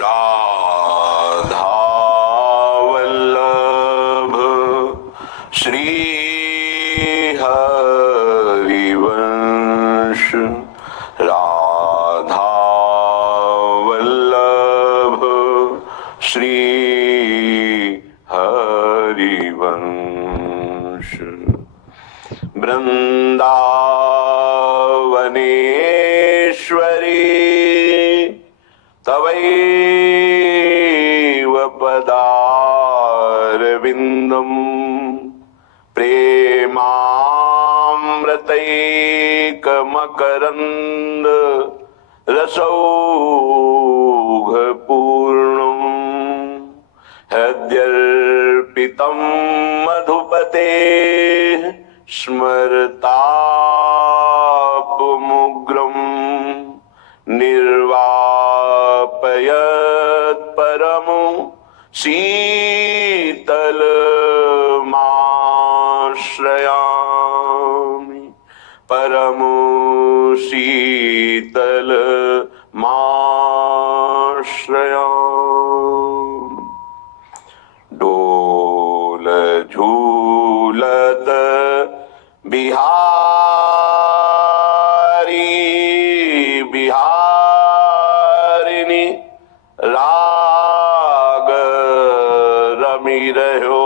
राधा वल्लभ श्री हरिवंश राधा वल्लभ श्री हरिवंश वृंदावनेश्वरी तवैव पदारविन्दम् प्रेमामृतैकमकरन्द रसौघपूर्णम् हृद्यर्पितं मधुपते स्मरतापमुग्रम् निर्वापयत् परमो शीतलमाश्रयामि परमो शीतलमाश्रयामि डोल झूलत बिहारी बिहारिणी राग रमी रहो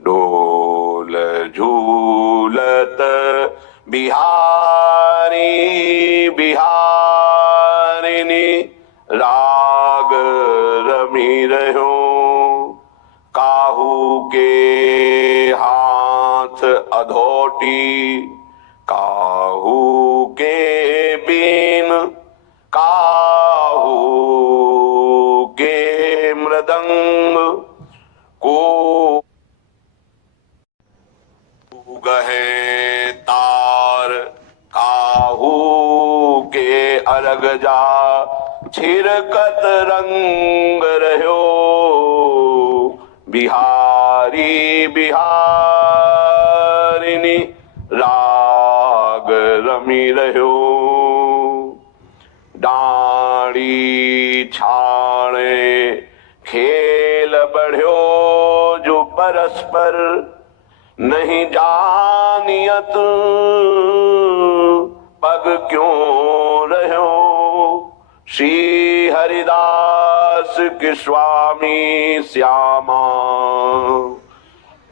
डोल झूलत बिहारी बिहारिणी राग रमी रहो काहू के हाथ अधोटी काहू के बीन काहू के मृदंग को गहे तार काहू के अर्ग जा छिरकत रंग रहो बिहारी बिहारिणी राग रमी रहो डाणी छाणे खेल बढ़्यो जो परस्पर नहीं जानियत पग क्यों रहो श्री हरिदास के स्वामी श्यामा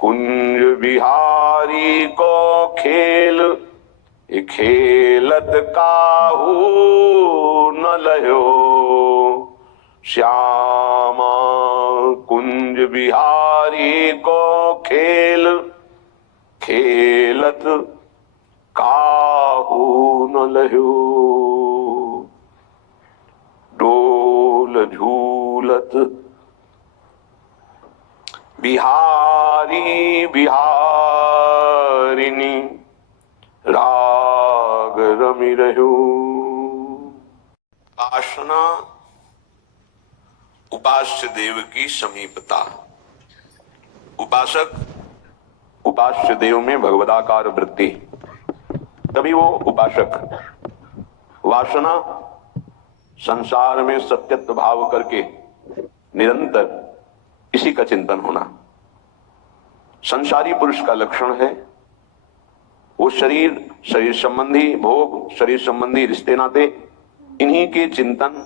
कुंज बिहारी को खेल खेलत काहू न लयो श्यामा कुंज बिहारी को खेल खेलत काहू न लयो डोल झूलत बिहारी बिहारिणी राग रमी रहो उपासना उपास्य देव की समीपता उपासक उपास्य देव में भगवदाकार वृत्ति तभी वो उपासक वासना संसार में सत्यत्व भाव करके निरंतर इसी का चिंतन होना संसारी पुरुष का लक्षण है वो शरीर शरीर संबंधी भोग शरीर संबंधी रिश्ते नाते इन्हीं के चिंतन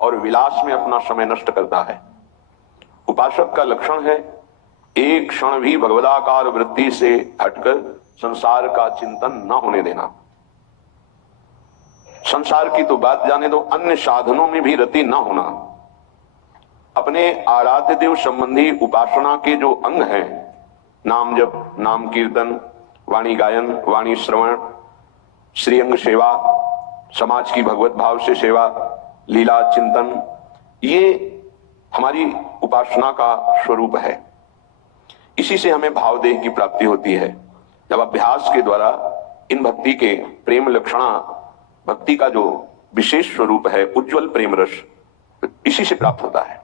और विलास में अपना समय नष्ट करता है उपासक का लक्षण है एक क्षण भी भगवदाकार वृत्ति से हटकर संसार का चिंतन न होने देना संसार की तो बात जाने दो अन्य साधनों में भी रति न होना अपने आराध्य देव संबंधी उपासना के जो अंग हैं नाम जप नाम कीर्तन वाणी गायन वाणी श्रवण श्रीअंग सेवा समाज की भगवत भाव से सेवा लीला चिंतन ये हमारी उपासना का स्वरूप है इसी से हमें भाव देह की प्राप्ति होती है जब अभ्यास के द्वारा इन भक्ति के प्रेम लक्षणा भक्ति का जो विशेष स्वरूप है उज्जवल प्रेम रस इसी से प्राप्त होता है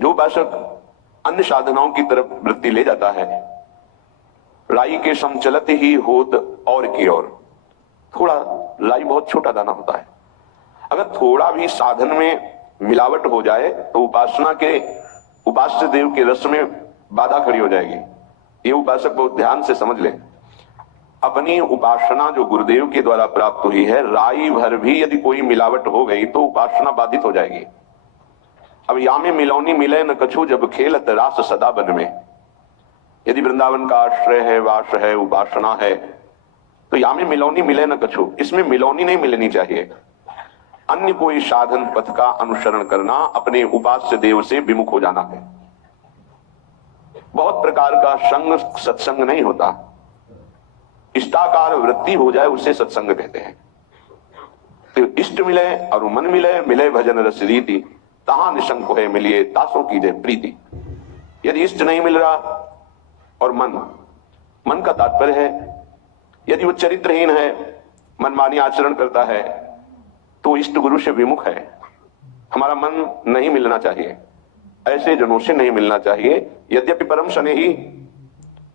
जो उपासक अन्य साधनाओं की तरफ वृत्ति ले जाता है राई के सम चलते ही होत और की ओर थोड़ा लाई बहुत छोटा दाना होता है अगर थोड़ा भी साधन में मिलावट हो जाए तो उपासना के उपास्य देव के रस में बाधा खड़ी हो जाएगी। ये उपासक बहुत ध्यान से समझ लें। अपनी उपासना जो गुरुदेव के द्वारा प्राप्त हुई है, राई भर भी यदि कोई मिलावट हो गई तो उपासना बाधित हो जाएगी। अब या में मिलौनी मिले न कछु, जब खेलत रास सदा बन में। यदि वृंदावन का आश्रय है, वास है, उपासना है, तो या में मिलौनी मिले न कछु, इसमें मिलौनी नहीं मिलनी चाहिए। अन्य कोई साधन पथ का अनुसरण करना अपने उपास्य देव से विमुख हो जाना है। बहुत प्रकार का संग सत्संग नहीं होता, इष्टाकार वृत्ति हो जाए उसे सत्संग कहते हैं। तो इष्ट मिले और मन मिले, मिले भजन रस रीति, तहां निशंक है मिलिए तासों की जय प्रीति। यदि इष्ट नहीं मिल रहा और मन का तात्पर्य है यदि वो चरित्रहीन है, मनमानी आचरण करता है, तो इष्ट गुरु से विमुख है। हमारा मन नहीं मिलना चाहिए, ऐसे जनों से नहीं मिलना चाहिए। यद्यपि परम स्नेही,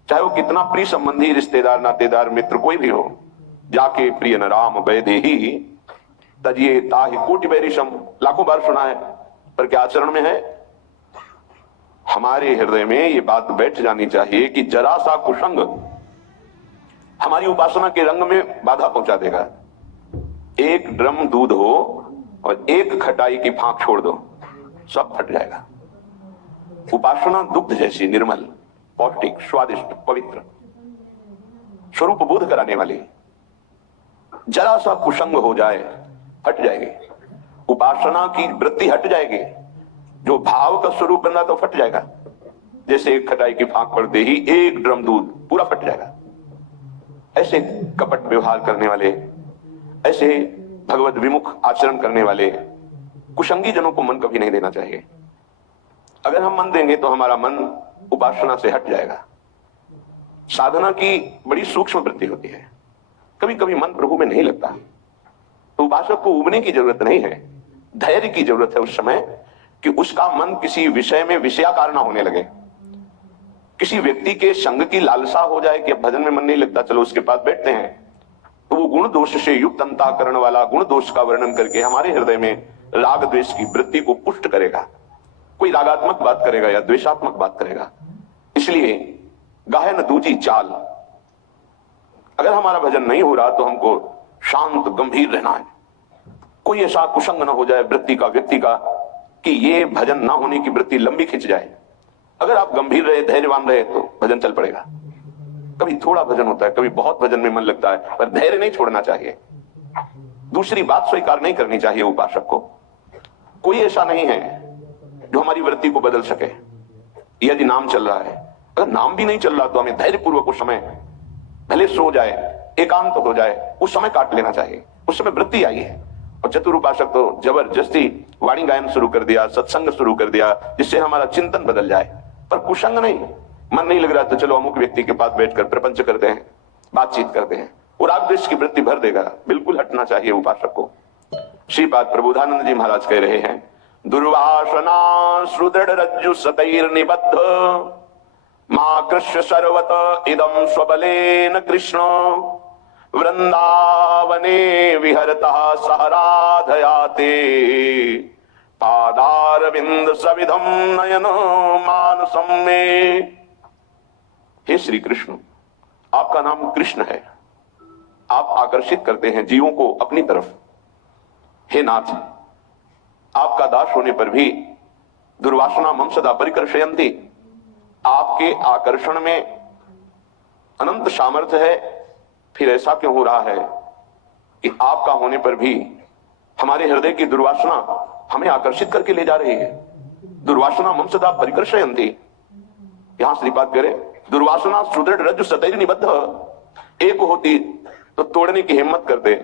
चाहे वो कितना प्रिय संबंधी, रिश्तेदार, नातेदार, मित्र कोई भी हो, जाके प्रिय न राम वैदेही तजिए ताहि कोटि बैरिशम, लाखों बार सुना है, पर क्या आचरण में है? हमारे हृदय में ये बात बैठ जानी चाहिए कि जरा सा कुसंग हमारी उपासना के रंग में बाधा पहुंचा देगा। एक ड्रम दूध हो और एक खटाई की फांक छोड़ दो, सब फट जाएगा। उपासना दुग्ध जैसी निर्मल, पौष्टिक, स्वादिष्ट, पवित्र, स्वरूप बोध कराने वाली, जरा सा कुसंग हो जाए हट जाएगी। उपासना की वृत्ति हट जाएगी, जो भाव का स्वरूप बनना तो फट जाएगा। जैसे एक खटाई की फांक पड़ते ही एक ड्रम दूध पूरा फट जाएगा। ऐसे कपट व्यवहार करने वाले, ऐसे भगवत विमुख आचरण करने वाले कुसंगी जनों को मन कभी नहीं देना चाहिए। अगर हम मन देंगे तो हमारा मन उपासना से हट जाएगा। साधना की बड़ी सूक्ष्म वृत्ति होती है, कभी कभी मन प्रभु में नहीं लगता, तो उपासक को उबने की जरूरत नहीं है, धैर्य की जरूरत है उस समय कि उसका मन किसी विषय में विषयाकार ना होने लगे। किसी व्यक्ति के संग की लालसा हो जाए कि अब भजन में मन नहीं लगता, चलो उसके पास बैठते हैं, तो वो गुण दोष से युक्त अंतःकरण वाला गुण दोष का वर्णन करके हमारे हृदय में राग द्वेष की वृत्ति को पुष्ट करेगा। कोई रागात्मक बात करेगा या द्वेषात्मक बात करेगा। इसलिए गाहे न दूजी चाल। अगर हमारा भजन नहीं हो रहा तो हमको शांत गंभीर रहना है। कोई ऐसा कुसंग न हो जाए वृत्ति का, व्यक्ति का, कि ये भजन ना होने की वृत्ति लंबी खिंच जाए। अगर आप गंभीर रहे, धैर्यवान रहे, तो भजन चल पड़ेगा। कभी थोड़ा भजन होता है, कभी बहुत भजन में मन लगता है, पर धैर्य नहीं छोड़ना चाहिए। दूसरी बात स्वीकार नहीं करनी चाहिए उपासक को। कोई ऐसा नहीं है जो हमारी वृत्ति को बदल सके। यदि नाम चल रहा है, अगर नाम भी नहीं चल रहा तो हमें धैर्यपूर्वक उस समय, भले सो जाए, एकांत हो जाए, उस समय काट लेना चाहिए। उस समय वृत्ति आई है। और चतुर उपासक तो जबरदस्ती वाणी गायन शुरू कर दिया, सत्संग शुरू कर दिया, जिससे हमारा चिंतन बदल जाए। पर कुसंग नहीं, मन नहीं लग रहा तो चलो अमुक व्यक्ति के पास बैठकर प्रपंच करते हैं, बातचीत करते हैं, और राग द्वेष की वृत्ति भर देगा। बिल्कुल हटना चाहिए उपासक को। श्रीपाद प्रबोधानंद जी महाराज कह रहे हैं, दुर्वासना सुदृढ़ रज्जु सतैर निबद्ध मां कृष्ण सर्वत इदम स्वबलेन कृष्ण वृंदावने विहरतः सहराधयाते पादारविंद सविधम नयन मानसम में। हे श्री कृष्ण, आपका नाम कृष्ण है, आप आकर्षित करते हैं जीवों को अपनी तरफ। हे नाथ, आपका दास होने पर भी दुर्वासना मम सदा परिकर्षयन्ति, आपके आकर्षण में अनंत सामर्थ्य है। फिर ऐसा क्यों हो रहा है कि आपका होने पर भी हमारे हृदय की दुर्वासना हमें आकर्षित करके ले जा रही है? दुर्वासना मम सदा परिकर्षयन्ति, यहां श्रीपाद कह रहे, दुर्वासना सुदृढ़ रज्जु सतैर निबद्ध। एक होती तो तोड़ने की हिम्मत करते,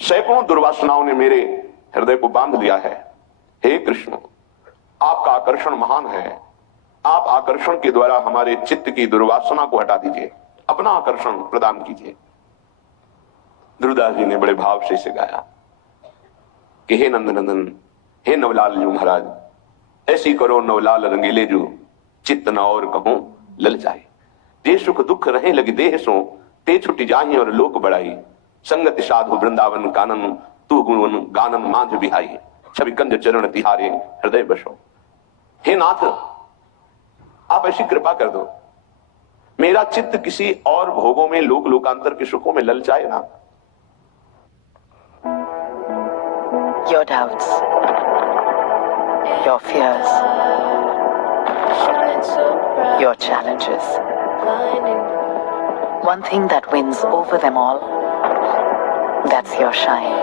सैकड़ों दुर्वासनाओं ने मेरे हृदय को बांध लिया है। हे कृष्ण, आपका आकर्षण महान है। आप आकर्षण के द्वारा हमारे चित्त की दुर्वासना को हटा दीजिए, अपना आकर्षण प्रदान कीजिए। ध्रुवदास जी ने बड़े भाव से इसे गाया कि हे नंदनंदन, हे नवलाल जी महाराज, ऐसी करो नवलाल रंगीले जो चित्त न और कहूं लल जाए। जे सुख दुख रहे लगी देह सो ते छुट्टी जाही और लोक बढ़ाई। संगति साधु वृंदावन कानन तू गुण गानन मांझ बिहाई, छवि कंज चरण तिहारे हृदय बसो। हे नाथ, आप ऐसी कृपा कर दो, मेरा चित्त किसी और भोगों में, लोक लोकांतर के सुखों में ललचाए ना। Your doubts, your fears, your challenges. One thing that wins over them all, that's your shine.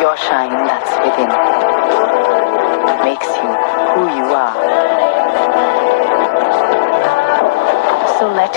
Your shine that's within makes you who you are. So let